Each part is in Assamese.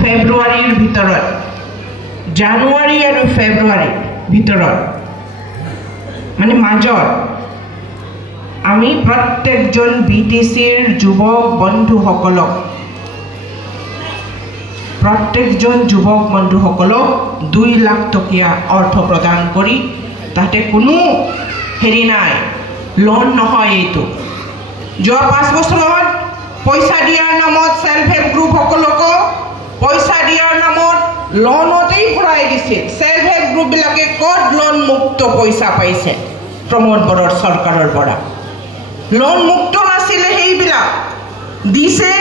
ফেব্ৰুৱাৰীৰ ভিতৰত জানুৱাৰী আৰু ফেব্ৰুৱাৰীৰ ভিতৰত মানে মাজত আমি প্ৰত্যেকজন বিটিচিৰ যুৱক বন্ধুসকলক 2 লাখ টকীয়া অৰ্থ প্ৰদান কৰি তাতে কোনো হেৰি নাই লোন নহয় এইটো যোৱা 5 বছৰত পইচা দিয়াৰ নামত সেলফ হেল্প গ্ৰুপ সকলক পইচা দিয়াৰ নামত লোনতেই ভৰাই দিছে সেলফ হেল্প গ্ৰুপ বিলাকে কত লোন মুক্ত পইচা পাইছে প্ৰমোদ বড়ৰ চৰকাৰৰ পৰা লোন মুক্ত নাছিলে সেইবিলাক দিছে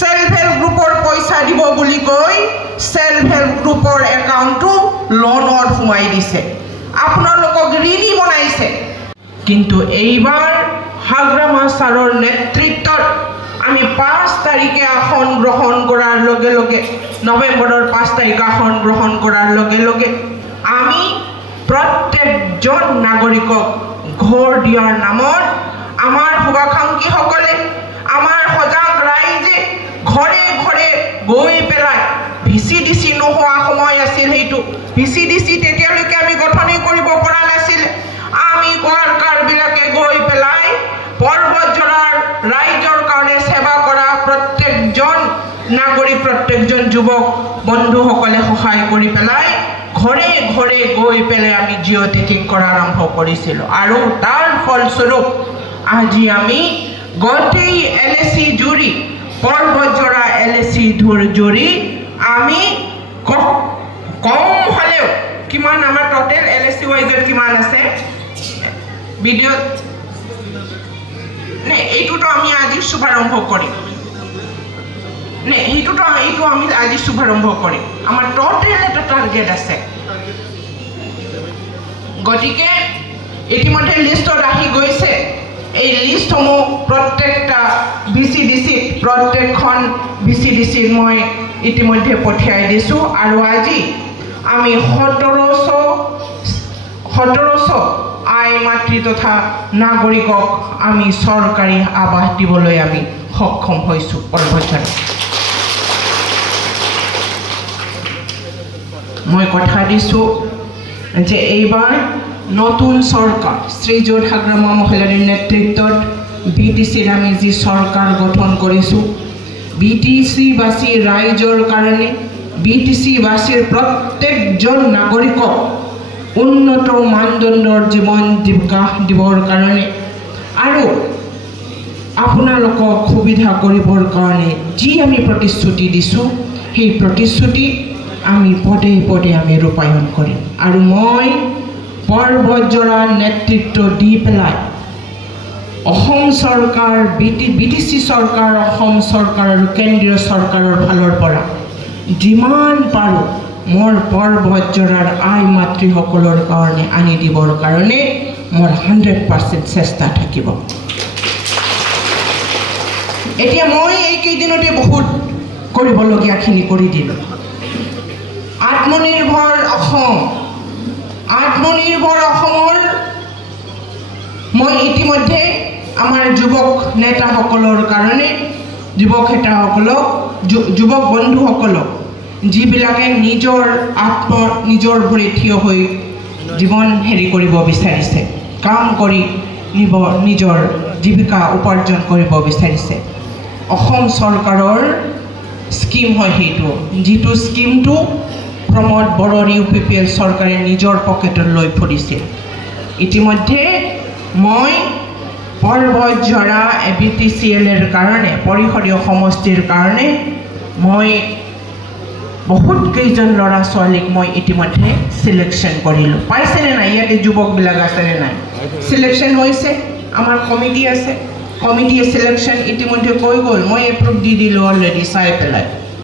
সেলফ হেল্প গ্ৰুপৰ পইচা দিব বুলি কৈ সেলফ হেল্প গ্ৰুপৰ একাউণ্টটো লোনৰ সোমাই দিছে আপোনালোকক ঋণী বনাইছে কিন্তু এইবাৰ হাগ্ৰামা ছাৰৰ নেতৃত্বত আমি 5 তাৰিখে আসন গ্ৰহণ কৰাৰ লগে লগে নৱেম্বৰৰ 5 তাৰিখ আসন গ্ৰহণ কৰাৰ লগে লগে আমি প্ৰত্যেকজন নাগৰিকক ঘৰ দিয়াৰ নামত আমাৰ শুভাকাংক্ষীসকলে আমাৰ সজাগ ৰাইজে ঘৰে ঘৰে গৈ পেলাই ভিচিডিসি নোহোৱা সময় আছিল সেইটো ভিচিডিসি তেতিয়ালৈকে আমি গঠনই কৰিব পৰা নাছিল আমি ওয়াৰ্কাৰ বিলাকে গৈ পেলাই পৰ্বতজৰাৰ ৰাইজৰ কাৰণে সেৱা কৰা প্ৰত্যেকজন নাগৰিক প্ৰত্যেকজন যুৱক বন্ধুসকলে সহায় কৰি পেলাই ঘৰে ঘৰে গৈ পেলাই আমি জিঅ টেকিং কৰা আৰম্ভ কৰিছিল আৰু তাৰ ফলস্বৰূপ আজি আমি গোটেই এলএসি জুৰি পৰ্বতজৰা এলএসি জুৰি আমি কম হলেও কিমান আমাৰ টোটাল এলএসি ওয়াইজৰ কিমান আছে ভিডিও নে এইটোটো আমি আজি শুভাৰম্ভ কৰিম নে এইটো আমি আজি শুভাৰম্ভ কৰিম আমাৰ টোটাল এটা টাৰ্গেট আছে গতিকে ইতিমধ্যে লিষ্টত আহি গৈছে এই লিষ্টসমূহ প্ৰত্যেকটা ভিচিডিসি প্ৰত্যেকখন ভিচিডিসিৰ মই ইতিমধ্যে পঠিয়াই দিছো আৰু আজি আমি 1700 আই মাতৃ তথা নাগৰিকক আমি চৰকাৰী আবাস দিবলৈ আমি সক্ষম হৈছো পৰ্বতজৰা মই কথা দিছো যে এইবাৰ নতুন চৰকাৰ শ্ৰীযুত হাগ্ৰামা মহিলাৰ নেতৃত্বত বিটিচিৰ আমি যি চৰকাৰ গঠন কৰিছো বিটিচি বাসী ৰাইজৰ কাৰণে বিটিচি বাসীৰ প্ৰত্যেকজন নাগৰিকক উন্নত মানদণ্ডৰ জীৱন বিকাশ দিবৰ কাৰণে আৰু আপোনালোকক সুবিধা কৰিবৰ কাৰণে যি আমি প্ৰতিশ্ৰুতি দিছো সেই প্ৰতিশ্ৰুতি আমি পদে পদে আমি ৰূপায়ণ কৰিম আৰু মই পৰ্বতজৰা নেতৃত্ব দি পেলাই অসম চৰকাৰ বিটিচি চৰকাৰ অসম চৰকাৰ আৰু কেন্দ্ৰীয় চৰকাৰৰ ফালৰ পৰা যিমান পাৰো মোৰ পৰ্বতজৰাৰ আই মাতৃসকলৰ কাৰণে আনি দিবৰ কাৰণে মোৰ 100% চেষ্টা থাকিব এতিয়া মই এই কেইদিনতে বহুত কৰিবলগীয়াখিনি কৰি দিলোঁ আত্মনিৰ্ভৰ অসমৰ মই ইতিমধ্যে আমাৰ যুৱক নেতাসকলৰ কাৰণে যুৱক বন্ধুসকলক যিবিলাকে নিজৰ ভৰিত থিয় হৈ জীৱন হেৰি কৰিব বিচাৰিছে কাম কৰি নিজৰ জীৱিকা উপাৰ্জন কৰিব বিচাৰিছে অসম চৰকাৰৰ স্কিম হয় সেইটো যিটো স্কিমটো প্ৰমোদ বড়ৰ ইউপিপিএল চৰকাৰে নিজৰ পকেটত লৈ ফুৰিছে ইতিমধ্যে মই পৰ্বতজৰা বিটিচিএলৰ কাৰণে পৰিষদীয় সমষ্টিৰ কাৰণে মই বহুত কেইজন ল'ৰা ছোৱালীক মই ইতিমধ্যে সিলেকশন কৰিলোঁ পাইছেনে নাই ইয়াতে যুৱকবিলাক আছেনে নাই সিলেকশন হৈছে আমাৰ কমিটি আছে কমিটিয়ে সিলেকশন ইতিমধ্যে কৈ গ'ল মই এপ্ৰুভ দি দিলোঁ অলৰেডি চাই পেলাই